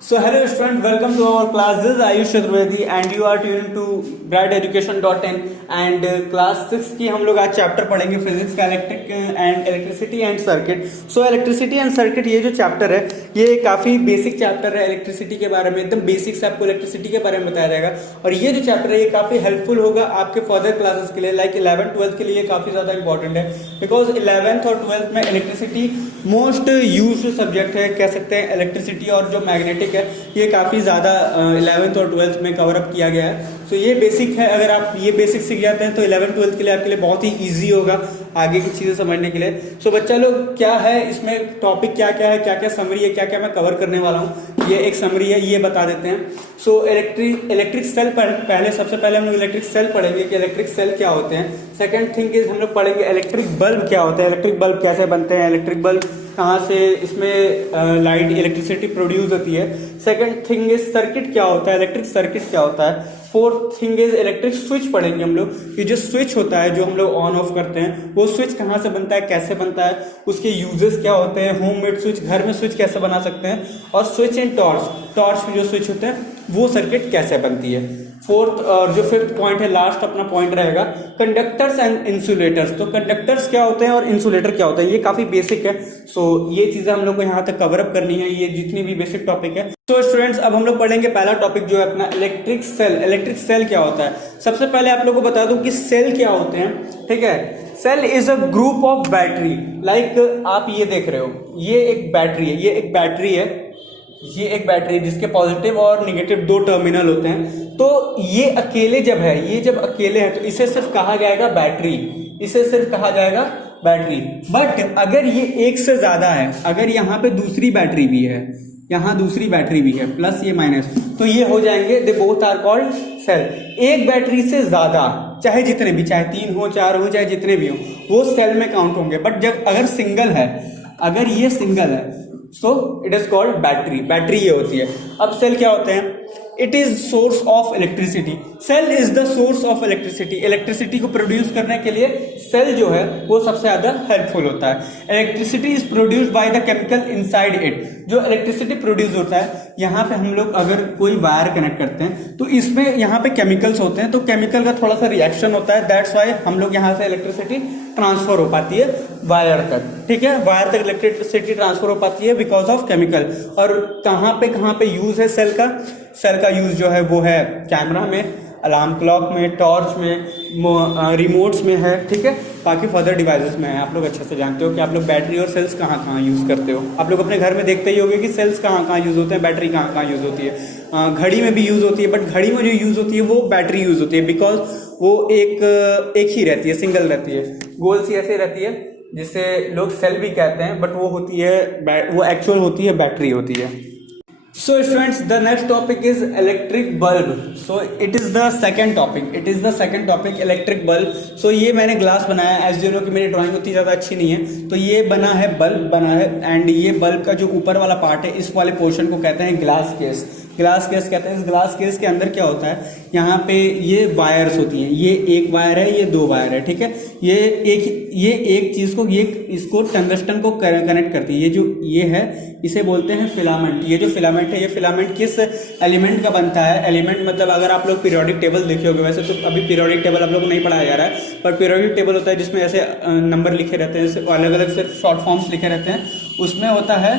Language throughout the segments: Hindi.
So hello student, welcome to our class. This is Ayush Chaturvedi and you are tuned to brighteducation.in and class 6 की हम लोग आज चैप्टर पढ़ेंगे फिजिक्स का electric and electricity and circuit. So electricity and circuit ये जो चैप्टर है ये काफ़ी बेसिक चैप्टर है इलेक्ट्रिसिटी के बारे में. एकदम बेसिक से आपको इलेक्ट्रिसिटी के बारे में बताया जाएगा और ये जो चैप्टर है ये काफ़ी हेल्पफुल होगा आपके फर्दर क्लासेस के लिए. लाइक 11th-12th के लिए काफ़ी ज़्यादा इंपॉर्टेंट है बिकॉज 11th और 12th में इलेक्ट्रिसिटी मोस्ट यूज्ड सब्जेक्ट है कह सकते हैं. इलेक्ट्रिसिटी और जो मैग्नेटिक है ये काफ़ी ज़्यादा 11th और 12th में कवर अप किया गया है. सो ये बेसिक है. अगर आप ये बेसिक सीख जाते हैं तो 11th-12th के लिए आपके लिए बहुत ही इजी होगा आगे की चीज़ें समझने के लिए. सो बच्चा लोग क्या है इसमें टॉपिक क्या क्या है, क्या क्या समरी है, क्या क्या मैं कवर करने वाला हूँ, ये एक समरी है ये बता देते हैं. सो इलेक्ट्रिक सेल पर पहले सबसे पहले हम लोग इलेक्ट्रिक सेल पढ़ेंगे कि इलेक्ट्रिक सेल क्या होते हैं. सेकेंड थिंग इज हम लोग पढ़ेंगे इलेक्ट्रिक बल्ब क्या होता है, इलेक्ट्रिक बल्ब कैसे बनते हैं, इलेक्ट्रिक बल्ब कहाँ से इसमें लाइट इलेक्ट्रिसिटी प्रोड्यूस होती है. सेकंड थिंग इज सर्किट क्या होता है, इलेक्ट्रिक सर्किट क्या होता है. Fourth thing is electric switch पढ़ेंगे हम लोग कि जो स्विच होता है जो हम लोग ऑन ऑफ करते हैं वो स्विच कहाँ से बनता है, कैसे बनता है, उसके यूजेस क्या होते हैं, होममेड स्विच घर में स्विच कैसे बना सकते हैं, और स्विच एंड टॉर्च में जो स्विच होते हैं वो सर्किट कैसे बनती है. फोर्थ और जो फिफ्थ पॉइंट है लास्ट अपना पॉइंट रहेगा कंडक्टर्स एंड इंसुलेटर्स. तो कंडक्टर्स क्या होते हैं और इंसुलेटर क्या होता है ये काफी बेसिक है. सो ये चीजें हम लोग को यहाँ तक कवर अप करनी है ये जितनी भी बेसिक टॉपिक है. तो स्टूडेंट्स अब हम लोग पढ़ेंगे पहला टॉपिक जो है अपना इलेक्ट्रिक सेल. इलेक्ट्रिक सेल क्या होता है. सबसे पहले आप लोग को बता दूं कि सेल क्या होते हैं. ठीक है, cell is a group of battery. Like आप ये देख रहे हो ये एक बैटरी है, ये एक बैटरी है, ये एक बैटरी जिसके पॉजिटिव और निगेटिव दो टर्मिनल होते हैं. तो ये अकेले जब है, ये जब अकेले है तो इसे सिर्फ कहा जाएगा बैटरी, इसे सिर्फ कहा जाएगा बैटरी. बट अगर ये एक से ज्यादा है, अगर यहाँ पे दूसरी बैटरी भी है, यहाँ दूसरी बैटरी भी है प्लस ये माइनस, तो ये हो जाएंगे they both are called cell. एक बैटरी से ज्यादा चाहे जितने भी, चाहे 3 हो 4 हो चाहे जितने भी हो वो सेल में काउंट होंगे. बट जब अगर सिंगल है, अगर ये सिंगल है so it is called battery. Battery ये होती है. अब सेल क्या होते हैं. It is source of electricity. Cell is the source of electricity. Electricity को प्रोड्यूस करने के लिए सेल जो है वो सबसे ज्यादा हेल्पफुल होता है. Electricity is produced by the chemical inside it. जो इलेक्ट्रिसिटी प्रोड्यूस होता है यहाँ पे हम लोग अगर कोई वायर कनेक्ट करते हैं तो इसमें यहाँ पे केमिकल्स होते हैं, तो केमिकल का थोड़ा सा रिएक्शन होता है. दैट्स वाई हम लोग यहाँ से इलेक्ट्रिसिटी ट्रांसफर हो पाती है वायर तक. ठीक है, वायर तक इलेक्ट्रिसिटी ट्रांसफर हो पाती है बिकॉज ऑफ केमिकल. और कहाँ पे यूज है सेल का. सेल का यूज जो है वो है कैमरा में, अलार्म क्लॉक में, टॉर्च में, रिमोट्स में है. ठीक है, बाकी फर्दर डिवाइसेस में है. आप लोग अच्छे से जानते हो कि आप लोग बैटरी और सेल्स कहाँ कहाँ यूज करते हो. आप लोग अपने घर में देखते ही होंगे कि सेल्स कहाँ कहाँ यूज होते हैं, बैटरी कहाँ कहाँ यूज होती है. घड़ी में भी यूज होती है, बट घड़ी में जो यूज होती है वो बैटरी यूज होती है बिकॉज वो एक ही रहती है, सिंगल रहती है, गोल सी ऐसे रहती है जिसे लोग सेल भी कहते हैं, बट वो होती है, वो एक्चुअल होती है बैटरी होती है. So students, the next topic is electric bulb. So it is the second topic. It is the second topic, electric bulb. So ये मैंने ग्लास बनाया है. एज यू नो कि मेरी ड्राइंग उतनी ज़्यादा अच्छी नहीं है, तो ये बना है बल्ब बना है. एंड ये बल्ब का जो ऊपर वाला पार्ट है इस वाले पोर्शन को कहते हैं ग्लास केस. ग्लास केस कहते हैं. इस ग्लास केस के अंदर क्या होता है, यहाँ पे ये वायर्स होती हैं. ये एक वायर है, ये 2 वायर है. ठीक है, ये एक चीज को ये इसको टंगस्टन को कनेक्ट करती है. ये जो ये है इसे बोलते हैं फिलामेंट. ये जो फिलामेंट है ये फिलामेंट किस एलिमेंट का बनता है. एलिमेंट मतलब अगर आप लोग पीरियोडिक टेबल देखे होंगे, वैसे तो अभी पीरियोडिक टेबल आप लोग को नहीं पढ़ाया जा रहा है, पर पीरियोडिक टेबल होता है जिसमें ऐसे नंबर लिखे रहते हैं, अलग अलग सिर्फ शॉर्ट फॉर्म्स लिखे रहते हैं. उसमें होता है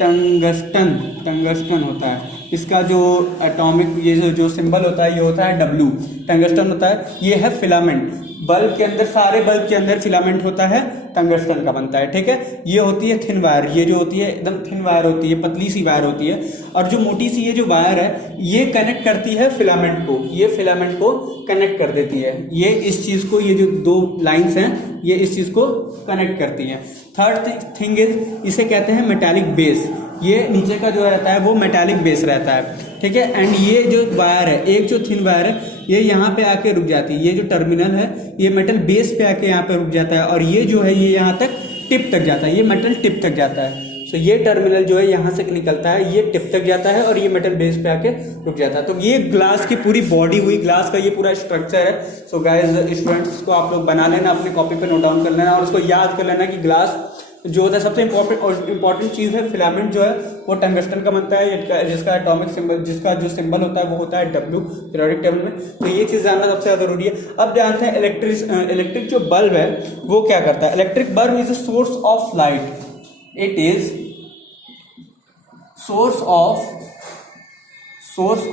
टंगस्टन होता है. इसका जो एटॉमिक ये जो सिंबल होता है ये होता है W. टंगस्टन होता है. ये है फिलामेंट. बल्ब के अंदर, सारे बल्ब के अंदर फिलामेंट होता है, टंगस्टन का बनता है. ठीक है, ये होती है थिन वायर. ये जो होती है एकदम थिन वायर होती है, पतली सी वायर होती है. और जो मोटी सी ये जो वायर है ये कनेक्ट करती है फिलामेंट को. ये फिलामेंट को कनेक्ट कर देती है. ये इस चीज को, ये जो 2 लाइंस हैं ये इस चीज को कनेक्ट करती हैं. थर्ड थिंग इज इसे कहते हैं मेटालिक बेस. ये नीचे का जो रहता है वो मेटालिक बेस रहता है. ठीक है, एंड ये जो वायर है, एक जो थिन वायर है ये यहाँ पे आके रुक जाती है. ये जो टर्मिनल है ये मेटल बेस पे आके यहाँ पे रुक जाता है, और ये जो है ये यहाँ तक टिप तक जाता है. ये मेटल टिप तक जाता है. सो ये टर्मिनल जो है यहाँ से निकलता है, ये टिप तक जाता है और ये मेटल बेस पे आके रुक जाता है. तो ये ग्लास की पूरी बॉडी हुई, ग्लास का ये पूरा स्ट्रक्चर है. सो गाइस स्टूडेंट्स को आप लोग बना लेना, अपने कॉपी पे नोट डाउन कर लेना और उसको याद कर लेना कि ग्लास जो होता है सबसे इंपॉर्टेंट चीज है फिलामेंट जो है वो टंगस्टन का बनता है, जिसका एटॉमिक सिंबल, जिसका जो सिंबल होता है वो होता है W पीरियोडिक टेबल में। तो ये चीज जानना सबसे ज्यादा जरूरी है। अब जानते हैं इलेक्ट्रिक जो बल्ब है वो क्या करता है। Electric bulb is a source of light, it is source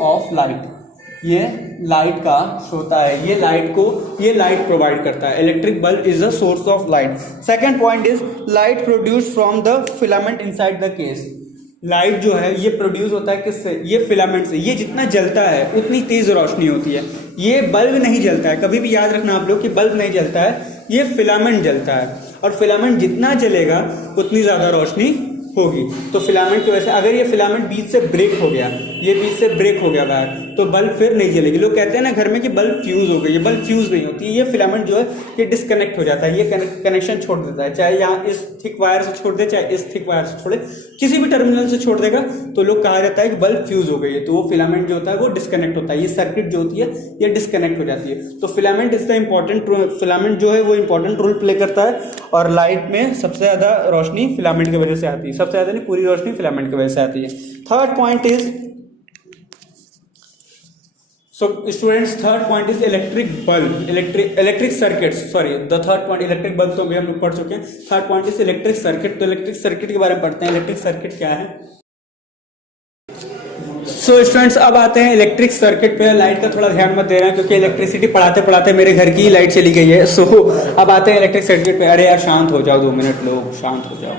of light. ये लाइट का होता है, ये लाइट प्रोवाइड करता है। Electric bulb is a source of light. Second point is light produce from the filament inside the case. Light जो है ये प्रोड्यूस होता है किससे, ये फिलामेंट से। ये जितना जलता है उतनी तेज रोशनी होती है। ये बल्ब नहीं जलता है, कभी भी याद रखना आप लोग कि बल्ब नहीं जलता है, ये फिलामेंट जलता है। और फिलामेंट जितना जलेगा उतनी ज्यादा रोशनी होगी। तो फिलामेंट की वजह से अगर ये फिलामेंट बीच से ब्रेक हो गया, ये बीच से ब्रेक हो गया बाहर, तो बल्ब फिर नहीं जलेगी। लोग कहते हैं ना घर में कि बल्ब फ्यूज हो गई, ये बल्ब फ्यूज नहीं होती। ये फिलामेंट जो है ये डिस्कनेक्ट हो जाता है, ये कनेक्शन छोड़ देता है। चाहे यहाँ इस थिक वायर से छोड़ दे, चाहे इस थिक वायर से छोड़े, किसी भी टर्मिनल से छोड़ देगा तो लोग कहा जाता है कि बल्ब फ्यूज हो गई है। तो वो फिलामेंट जो होता है वो डिस्कनेक्ट होता है, ये सर्किट जो होती है ये डिस्कनेक्ट हो जाती है। तो filament is the important, filament जो है वो इंपॉर्टेंट रोल प्ले करता है। और लाइट में सबसे ज्यादा रोशनी फिलामेंट की वजह से आती है, सबसे ज्यादा नहीं पूरी रोशनी फिलामेंट की वजह से आती है। Third point is, so students third point is electric bulb, electric circuits, sorry the third point electric bulb तो भी हम लोग पढ़ चुके हैं। Third point is electric circuit. तो इलेक्ट्रिक सर्किट के बारे में पढ़ते हैं। इलेक्ट्रिक सर्किट क्या है। सो स्टूडेंट्स अब आते हैं इलेक्ट्रिक सर्किट पे। लाइट का थोड़ा ध्यान मत देना क्योंकि इलेक्ट्रिसिटी पढ़ाते पढ़ाते मेरे घर की ही लाइट चली गई है। सो अब आते हैं इलेक्ट्रिक सर्किट पे। अरे यार शांत हो जाओ, 2 मिनट लोग शांत हो जाओ।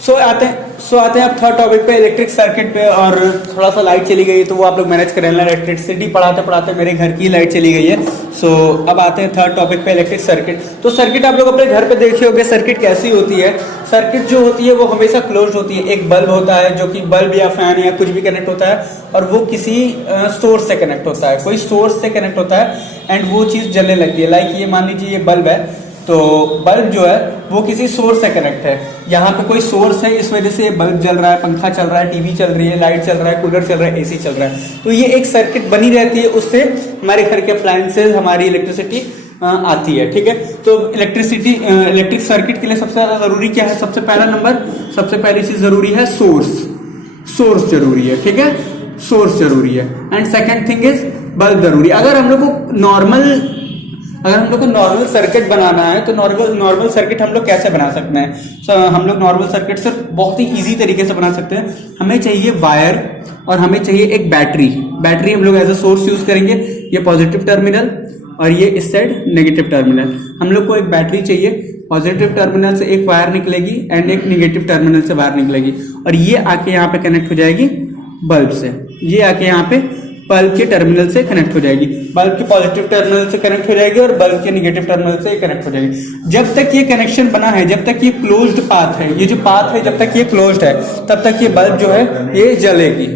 सो आते हैं अब थर्ड टॉपिक पे, इलेक्ट्रिक सर्किट पे। और थोड़ा सा लाइट चली गई तो वो आप लोग मैनेज कर लेना। इलेक्ट्रिसिटी पढ़ाते पढ़ाते मेरे घर की लाइट चली गई है। सो अब आते हैं थर्ड टॉपिक पे, इलेक्ट्रिक सर्किट। तो सर्किट आप लोग अपने घर पे देखे होंगे सर्किट कैसी होती है। सर्किट जो होती है वो हमेशा क्लोज होती है। एक बल्ब होता है जो कि बल्ब या फैन या कुछ भी कनेक्ट होता है और वो किसी सोर्स से कनेक्ट होता है, कोई सोर्स से कनेक्ट होता है एंड वो चीज जलने लगती है। लाइक ये मान लीजिए ये बल्ब है, तो बल्ब जो है वो किसी सोर्स से कनेक्ट है। यहाँ पे कोई सोर्स है, इस वजह से ये बल्ब जल रहा है, पंखा चल रहा है, टीवी चल रही है, लाइट चल रहा है, कूलर चल रहा है, एसी चल रहा है। तो ये एक सर्किट बनी रहती है, उससे हमारे घर के अप्लायंसेज, हमारी इलेक्ट्रिसिटी आती है। ठीक है, तो इलेक्ट्रिक सर्किट के लिए सबसे ज्यादा जरूरी क्या है। सबसे पहली चीज जरूरी है सोर्स जरूरी है। ठीक है, सोर्स जरूरी है। And second thing is bulb जरूरी है। अगर हम लोग को नॉर्मल सर्किट बनाना है तो नॉर्मल सर्किट हम लोग कैसे बना सकते हैं। हम लोग नॉर्मल सर्किट सिर्फ बहुत ही इजी तरीके से बना सकते हैं। हमें चाहिए वायर और हमें चाहिए एक बैटरी हम लोग एज अ सोर्स यूज करेंगे। ये पॉजिटिव टर्मिनल और ये इस साइड नेगेटिव टर्मिनल। हम लोग को एक बैटरी चाहिए, पॉजिटिव टर्मिनल से एक वायर निकलेगी एंड एक नेगेटिव टर्मिनल से वायर निकलेगी और ये आके यहाँ पे कनेक्ट हो जाएगी बल्ब से। ये आके यहाँ पे बल्ब के टर्मिनल से कनेक्ट हो जाएगी, बल्ब के पॉजिटिव टर्मिनल से कनेक्ट हो जाएगी और बल्ब के नेगेटिव टर्मिनल से कनेक्ट हो जाएगी। जब तक ये कनेक्शन बना है, जब तक ये क्लोज्ड पाथ है, ये जो पाथ है जब तक ये क्लोज्ड है तब तक ये बल्ब जो है ये जलेगी।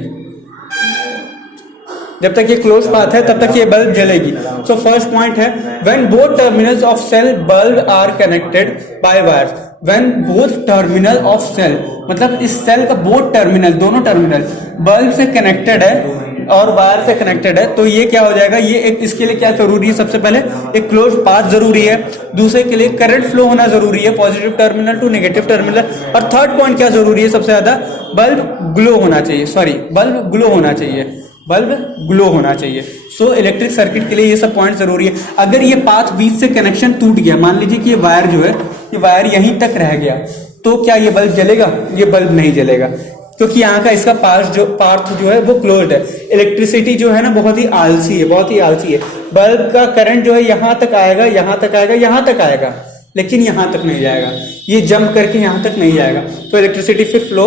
जब तक ये क्लोज पाथ है तब तक ये बल्ब जलेगी। सो फर्स्ट पॉइंट है when both terminals of cell bulb are connected by wires. When both terminal of cell, मतलब इस सेल का बोथ टर्मिनल, दोनों टर्मिनल बल्ब से कनेक्टेड है और वायर से कनेक्टेड है, तो ये क्या हो जाएगा, ये एक, इसके लिए क्या जरूरी है, सबसे पहले एक क्लोज पाथ जरूरी है। दूसरे के लिए करंट फ्लो होना जरूरी है, positive terminal to negative terminal. और थर्ड पॉइंट क्या जरूरी है सबसे ज्यादा, बल्ब ग्लो होना चाहिए, बल्ब ग्लो होना चाहिए। सो इलेक्ट्रिक सर्किट के लिए ये सब पॉइंट जरूरी है। अगर ये पाथ बीच से कनेक्शन टूट गया, मान लीजिए कि ये वायर जो है, ये वायर यहीं तक रह गया, तो क्या ये बल्ब जलेगा? ये बल्ब नहीं जलेगा, क्योंकि यहाँ का इसका पार्ट जो है वो क्लोज्ड है। इलेक्ट्रिसिटी जो है ना बहुत ही आलसी है। बल्ब का करंट जो है यहाँ तक आएगा, लेकिन यहाँ तक नहीं जाएगा, ये जंप करके यहाँ तक नहीं जाएगा, तो इलेक्ट्रिसिटी फिर फ्लो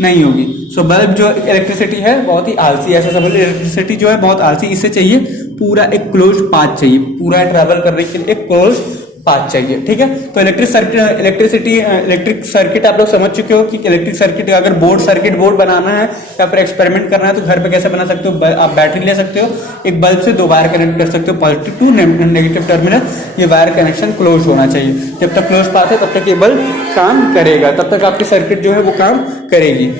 नहीं होगी। सो बल्ब जो इलेक्ट्रिसिटी है बहुत ही आलसी है, ऐसा समझ लो इलेक्ट्रिसिटी जो है बहुत आलसी। इसे चाहिए पूरा एक क्लोज पाथ चाहिए, पूरा ट्रैवल करने के लिए एक क्लोज पाथ चाहिए। ठीक है, तो इलेक्ट्रिक सर्किट आप लोग समझ चुके हो कि इलेक्ट्रिक सर्किट अगर सर्किट बोर्ड बनाना है या फिर एक्सपेरिमेंट करना है तो घर पे कैसे बना सकते हो। आप बैटरी ले सकते हो, एक बल्ब से 2 वायर कनेक्ट कर सकते हो, पॉजिटिव टू नेगेटिव टर्मिनल। ये वायर कनेक्शन क्लोज होना चाहिए। जब तक क्लोज पाथ है तब तक ये बल्ब काम करेगा, तब तक आपकी सर्किट जो है वो काम करेगी।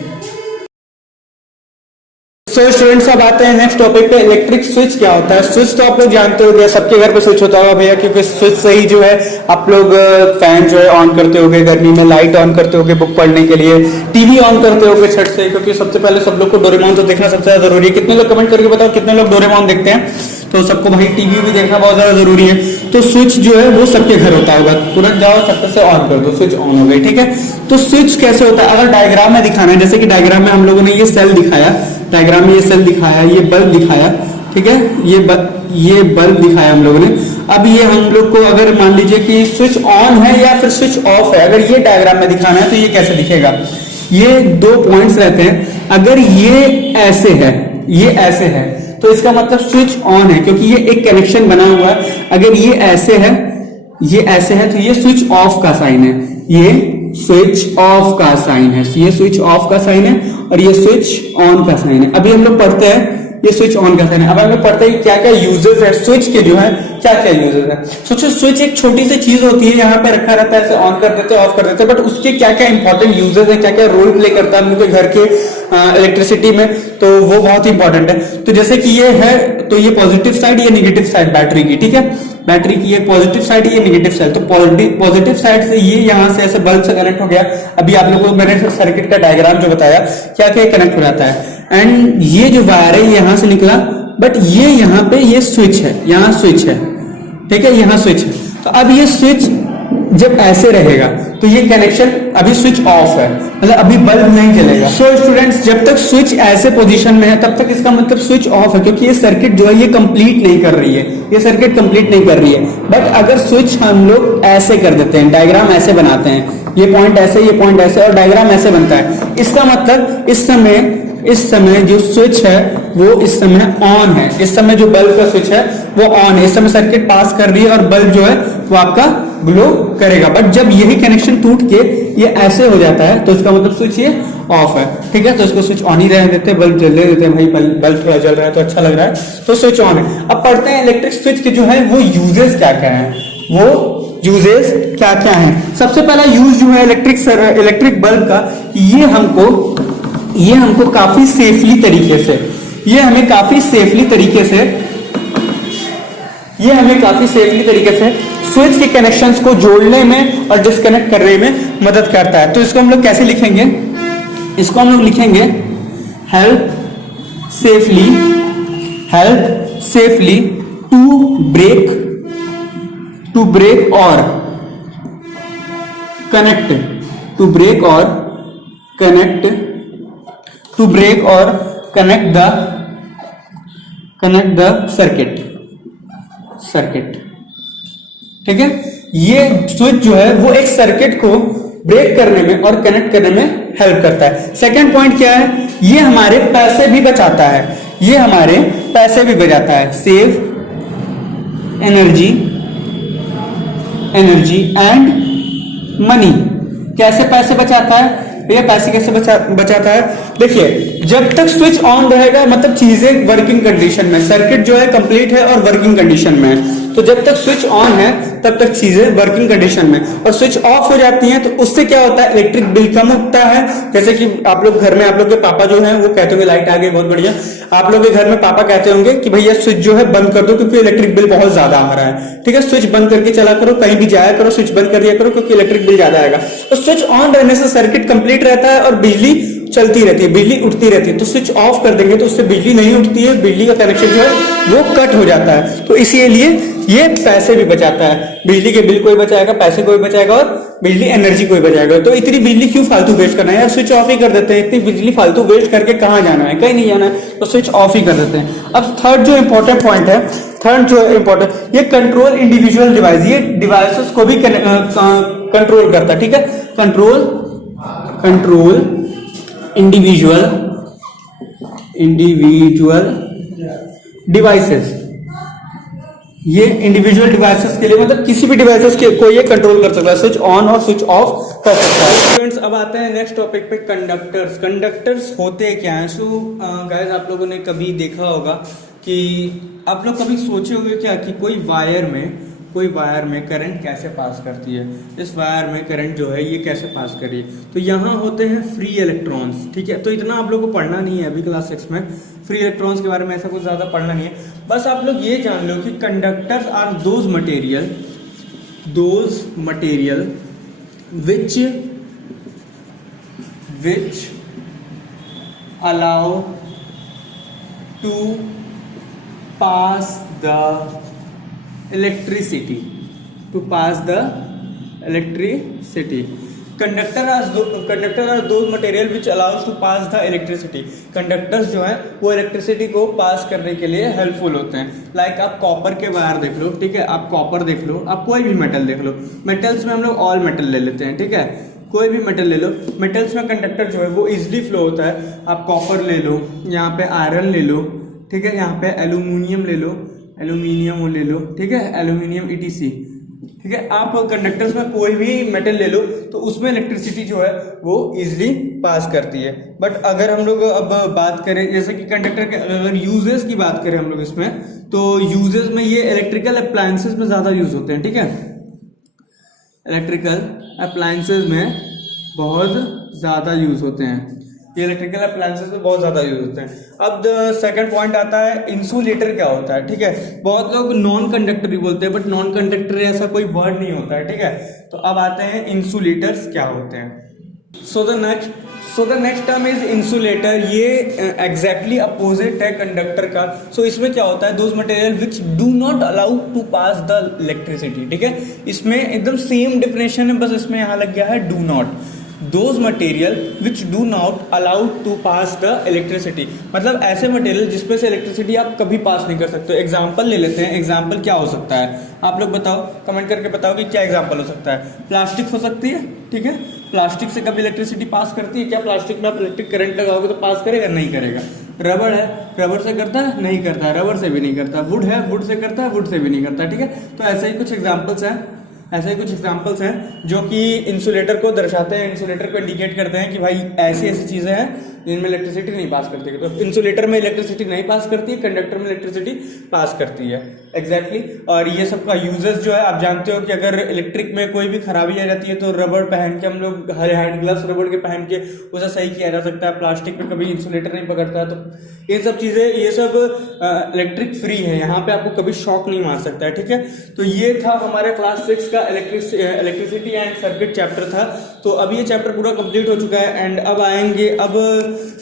सो स्टूडेंट्स अब आते हैं नेक्स्ट टॉपिक पे, इलेक्ट्रिक स्विच क्या होता है। स्विच तो आप लोग जानते हो, सबके घर पे स्विच होता होगा भैया, क्योंकि स्विच से ही जो है आप लोग फैन जो है ऑन करते होगे, गर्मी में लाइट ऑन करते होगे बुक पढ़ने के लिए, टीवी ऑन करते होगे छत से, क्योंकि सबसे पहले सब लोग को डोरेमोन तो देखना सबसे ज्यादा जरूरी है। कितने लोग कमेंट करके बताओ कितने लोग डोरेमोन देखते हैं। तो सबको भाई टीवी भी देखना बहुत ज्यादा जरूरी है। तो स्विच जो है वो सबके घर होता होगा, तुरंत जाओ छत से ऑन कर दो, स्विच ऑन हो गई, ठीक है। तो स्विच कैसे होता है, अगर डायग्राम में दिखाना है, जैसे कि डायग्राम में हम लोगों ने ये सेल दिखाया, डायग्राम में ये सेल दिखाया, ये बल्ब दिखाया, ठीक है, ये बल्ब दिखाया हम लोगों ने। अब ये हम लोग को अगर मान लीजिए कि स्विच ऑन है या फिर स्विच ऑफ है, अगर ये डायग्राम में दिखाना है तो ये कैसे दिखेगा, ये दो पॉइंट्स रहते हैं। अगर ये ऐसे है, ये ऐसे है, तो इसका मतलब स्विच ऑन है, क्योंकि ये एक कनेक्शन बना हुआ है। अगर ये ऐसे है, ये ऐसे है, तो ये स्विच ऑफ का साइन है, ये स्विच ऑफ का साइन है, ये स्विच ऑफ का साइन है और ये स्विच ऑन का साइन है। अभी हम लोग पढ़ते हैं ये स्विच ऑन का साइन है। अब हम लोग पढ़ते हैं क्या क्या यूजेस है स्विच के, जो है क्या क्या यूजेस है। सोचो स्विच एक छोटी सी चीज होती है, यहाँ पे रखा रहता है, ऐसे ऑन कर देते हैं ऑफ कर देते हैं, बट उसके क्या क्या इंपॉर्टेंट यूजेस है, क्या क्या रोल प्ले करता है उनके घर के इलेक्ट्रिसिटी में, तो वो बहुत ही इंपॉर्टेंट है। तो जैसे कि ये है, तो ये पॉजिटिव साइड, ये निगेटिव साइड बैटरी की, ठीक है, बैटरी की ये पॉजिटिव साइड, ये निगेटिव साइड। तो पॉजिटिव साइड से ये यहाँ से ऐसे बल्ब से कनेक्ट हो गया। अभी आप लोगों को मैंने सर्किट का डायग्राम जो बताया क्या क्या कनेक्ट हो जाता है। एंड ये जो वायर है यहाँ से निकला, बट ये यहाँ पे ये स्विच है, यहाँ स्विच है, ठीक है, यहाँ स्विच है। तो अब ये स्विच जब ऐसे रहेगा तो ये कनेक्शन, अभी स्विच ऑफ है, मतलब अभी बल्ब नहीं जलेगा। सो स्टूडेंट्स, जब तक स्विच ऐसे पोजीशन में है तब तक इसका मतलब स्विच ऑफ है, क्योंकि ये सर्किट जो है ये कंप्लीट नहीं कर रही है, ये सर्किट कंप्लीट नहीं कर रही है। बट अगर स्विच हम लोग ऐसे कर देते हैं, डायग्राम ऐसे बनाते हैं, ये पॉइंट ऐसे, ये पॉइंट ऐसे, और डायग्राम ऐसे बनता है, इसका मतलब इस समय जो स्विच है वो इस समय ऑन है, इस समय जो बल्ब का स्विच है वो ऑन है, इस समय सर्किट पास कर रही है और बल्ब जो है वो आपका ग्लो करेगा। बट जब यही कनेक्शन टूट के ये ऐसे हो जाता है तो इसका मतलब स्विच ये ऑफ है, ठीक है। तो इसको स्विच ऑन ही रहने देते हैं, बल्ब जलने देते हैं, भाई बल्ब थोड़ा जल रहा है तो अच्छा लग रहा है, तो स्विच ऑन है। अब पढ़ते हैं इलेक्ट्रिक स्विच के जो है वो यूजेस क्या क्या है, वो यूजेस क्या क्या है। सबसे पहला यूज जो है इलेक्ट्रिक बल्ब का, ये हमको काफी सेफली तरीके से, ये हमें काफी सेफली तरीके से स्विच के कनेक्शंस को जोड़ने में और डिस्कनेक्ट करने में मदद करता है। तो इसको हम लोग कैसे लिखेंगे, इसको हम लोग लिखेंगे हेल्प सेफली टू ब्रेक और कनेक्ट द सर्किट, ठीक है। ये स्विच जो है वो एक सर्किट को ब्रेक करने में और कनेक्ट करने में हेल्प करता है। सेकंड पॉइंट क्या है, ये हमारे पैसे भी बचाता है, सेव एनर्जी एंड मनी। कैसे पैसे बचाता है भैया, पैसे कैसे बचाता है, देखिए जब तक स्विच ऑन रहेगा मतलब चीजें वर्किंग कंडीशन में, सर्किट जो है कंप्लीट है और वर्किंग कंडीशन में है। तो जब तक स्विच ऑन है तब तक चीजें वर्किंग कंडीशन में, और स्विच ऑफ हो जाती हैं तो उससे क्या होता है, इलेक्ट्रिक बिल कम उठता है। जैसे कि आप लोग घर में, आप लोग के पापा जो है वो कहते होंगे लाइट आ गई बहुत बढ़िया, आप लोग के घर में पापा कहते होंगे कि भैया स्विच जो है बंद कर दो क्योंकि इलेक्ट्रिक बिल बहुत ज्यादा आ रहा है, ठीक है, स्विच बंद करके चला करो, कहीं भी जाया करो स्विच बंद कर दिया करो क्योंकि इलेक्ट्रिक बिल ज्यादा आएगा। तो स्विच ऑन रहने से सर्किट कंप्लीट रहता है और बिजली चलती रहती है, बिजली उठती रहती है। तो स्विच ऑफ कर देंगे तो उससे बिजली नहीं उठती है, बिजली का कनेक्शन जो है वो कट हो जाता है। तो इसीलिए ये पैसे भी बचाता है, बिजली के बिल कोई बचाएगा, पैसे कोई बचाएगा और बिजली एनर्जी कोई बचाएगा। तो इतनी बिजली क्यों फालतू वेस्ट करना है यार, स्विच ऑफ ही कर देते हैं, इतनी बिजली फालतू वेस्ट करके कहाँ जाना है, कहीं नहीं जाना है, तो स्विच ऑफ ही कर देते हैं। अब थर्ड जो इंपॉर्टेंट पॉइंट है, ये कंट्रोल इंडिविजुअल डिवाइस, ये डिवाइसेस को भी कंट्रोल करता है, ठीक है, कंट्रोल इंडिविजुअल डिवाइसेस, ये इंडिविजुअल डिवाइसेस के लिए, मतलब किसी भी डिवाइसेस के को ये कंट्रोल कर सकता है, स्विच ऑन और स्विच ऑफ कर सकता है। स्टूडेंट्स अब आते हैं नेक्स्ट टॉपिक पे, कंडक्टर्स होते क्या हैं। सो गाइस, आप लोगों ने कभी देखा होगा कि आप लोग कभी सोचे होंगे क्या कि कोई कोई वायर में करंट कैसे पास करती है, इस वायर में करंट जो है ये कैसे पास कर रही है। तो यहाँ होते हैं फ्री इलेक्ट्रॉन्स, ठीक है। तो इतना आप लोगों को पढ़ना नहीं है अभी क्लास 6 में, फ्री इलेक्ट्रॉन्स के बारे में ऐसा कुछ ज़्यादा पढ़ना नहीं है। बस आप लोग ये जान लो कि conductors are those material which allow to pass the electricity. Conductor are those material which allows to pass the electricity. Conductors जो है वो इलेक्ट्रिसिटी को पास करने के लिए हेल्पफुल होते हैं। लाइक आप कॉपर के वायर देख लो, ठीक है, आप कॉपर देख लो, आप कोई भी मेटल देख लो। मेटल्स में हम लोग ऑल मेटल ले लेते हैं, ठीक है, कोई भी मेटल ले लो। मेटल्स में कंडक्टर जो है वो इजिली फ्लो होता है। आप कॉपर ले लो, यहाँ पे आयरन ले लो, ठीक है, यहाँ पे एल्यूमिनियम ले लो, ठीक है, एल्यूमिनियम ETC, ठीक है। आप कंडक्टर्स में कोई भी मेटल ले लो तो उसमें इलेक्ट्रिसिटी जो है वो इजिली पास करती है। बट अगर हम लोग अब बात करें जैसे कि कंडक्टर के अगर यूजेस की बात करें हम लोग इसमें, तो यूजेस में ये इलेक्ट्रिकल अप्लायंसेस में ज्यादा यूज होते हैं, ठीक है, इलेक्ट्रिकल अप्लायंसेस में बहुत ज्यादा यूज होते हैं, ये इलेक्ट्रिकल अप्लायंसेस में बहुत ज्यादा यूज होते हैं। अब सेकंड पॉइंट आता है इंसुलेटर क्या होता है, ठीक है। बहुत लोग नॉन कंडक्टर भी बोलते हैं, बट नॉन कंडक्टर ऐसा कोई वर्ड नहीं होता है, ठीक है। तो अब आते हैं इंसुलेटर्स क्या होते हैं। So the next term is insulator. ये एग्जैक्टली अपोजिट है कंडक्टर का। सो इसमें क्या होता है, those material which do not allow to pass the electricity, ठीक है। इसमें एकदम सेम डेफिनेशन है, बस इसमें यहाँ लग गया है do not. Those material which do not allow to pass the electricity, मतलब ऐसे मटेरियल जिसमें से इलेक्ट्रिसिटी आप कभी पास नहीं कर सकते। एग्जाम्पल ले लेते हैं, एग्जाम्पल क्या हो सकता है आप लोग बताओ, कमेंट करके बताओ कि क्या एग्जाम्पल हो सकता है। प्लास्टिक हो सकती है, ठीक है, प्लास्टिक से कभी इलेक्ट्रिसिटी पास करती है क्या? प्लास्टिक में आप इलेक्ट्रिक करंट लगाओगे तो पास करेगा? नहीं करेगा। रबड़ है, रबड़ से करता है? नहीं करता है, रबड़ से भी नहीं करता। वुड है, वुड से करता है? वुड से भी नहीं करता, ठीक है। तो ऐसे ही कुछ एग्जाम्पल्स हैं जो कि इंसुलेटर को दर्शाते हैं, इंसुलेटर को इंडिकेट करते हैं कि भाई ऐसी ऐसी चीजें हैं जिनमें इलेक्ट्रिसिटी नहीं पास करती है। तो इंसुलेटर में इलेक्ट्रिसिटी नहीं पास करती है, कंडक्टर में इलेक्ट्रिसिटी पास करती है, एग्जैक्टली। और ये सब का यूजेस जो है आप जानते हो कि अगर इलेक्ट्रिक में कोई भी खराबी आ जाती है तो रबड़ पहन के हम लोग हैंड ग्लव्स रबड़ के पहन के उसे सही किया जा सकता है। प्लास्टिक में कभी इंसुलेटर नहीं पकड़ता है। तो ये सब चीजें, ये सब इलेक्ट्रिक फ्री है, यहाँ पे आपको कभी शॉक नहीं मार सकता है, ठीक है। तो ये था हमारे क्लास 6 का इलेक्ट्रिसिटी एंड सर्किट चैप्टर था। तो अब ये चैप्टर पूरा कंप्लीट हो चुका है एंड अब आएंगे, अब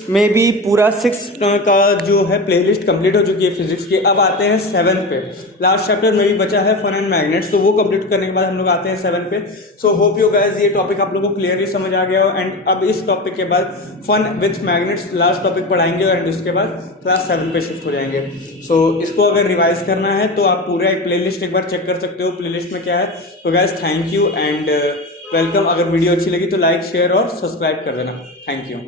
मे बी पूरा 6 का जो है प्लेलिस्ट कंप्लीट हो चुकी है फिजिक्स की। अब आते हैं 7 पे। लास्ट चैप्टर में भी बचा है फन एंड मैग्नेट्स, तो वो कंप्लीट करने के बाद हम लोग आते हैं 7 पे। सो होप यू गाइस ये टॉपिक आप लोगों को क्लियरली समझ आ गया हो। एंड अब इस टॉपिक के बाद fun with magnets last topic पढ़ाएंगे एंड उसके बाद क्लास 7 पे शिफ्ट हो जाएंगे। सो इसको अगर रिवाइज करना है तो आप पूरा एक प्लेलिस्ट एक बार चेक कर सकते हो, प्लेलिस्ट में क्या है। तो guys thank you and welcome. अगर वीडियो अच्छी लगी तो लाइक शेयर और सब्सक्राइब कर देना। Thank you.